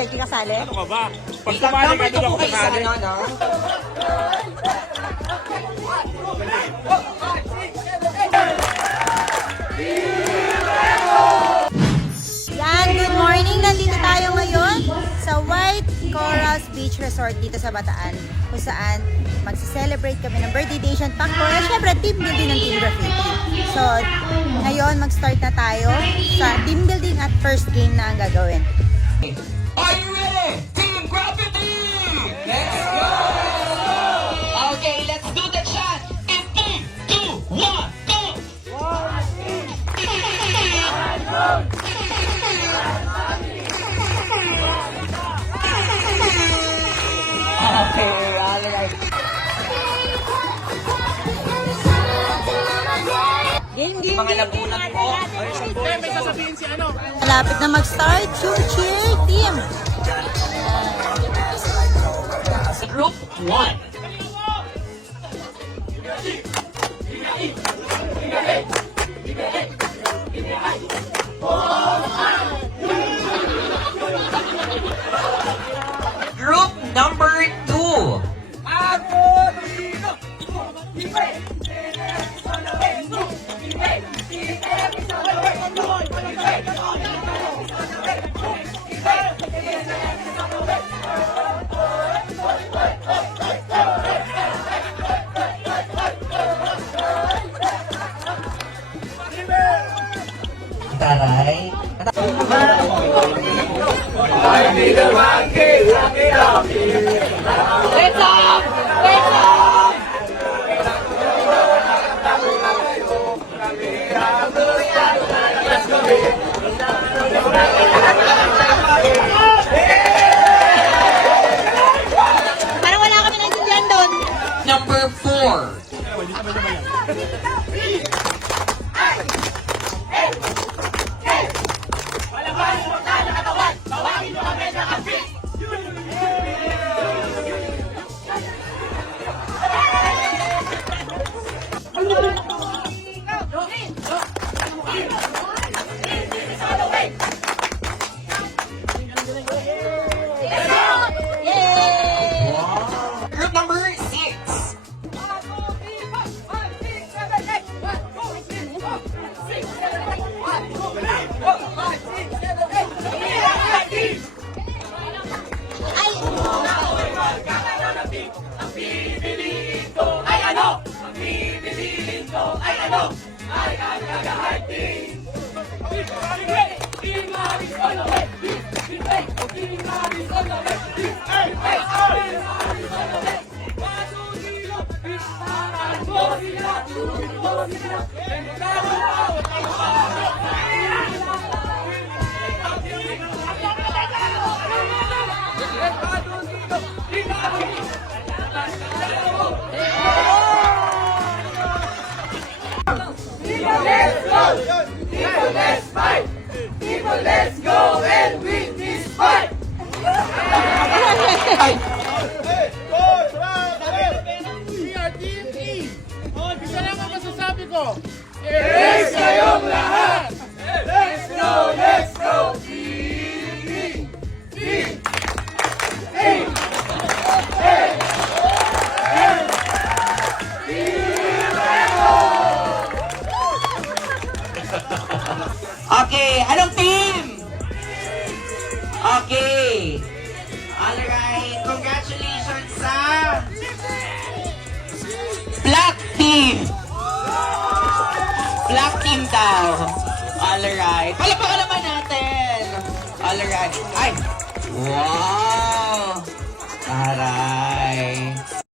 dyan, di kasali? Ano ka ba? Pag sumali ka doon ako kasali. Yan, good morning! Nandito tayo ngayon sa White Corals Beach Resort dito sa Bataan, kung saan magse-celebrate kami ng birthday day Asian Factor at syempre team building ng Team Graffiti. So, ngayon mag-start na tayo sa team building at first game na ang gagawin. Are you ready? Team Graffiti! Let's go! Okay, let's do the chant in 3, 2, 1, go! Okay, alright. Game! Mga labunan po. May sasabihin si ano? Malapit na mag-start yung cheer team. Group 1. Group number 2. Taray. Let's up! Let's up! Parang wala kami naintindihan doon. Number 4. Group number 6. We are Team E. Isa lang ang masasabi ko. Erase kayong lahat! Let's go! Let's go! Team E! Team E! Okay, anong team? Okay. Alright, congratulations sa Black Team. Black Team daw. Alright. Palapakan naman natin. Alright. Ay. Wow. Alright.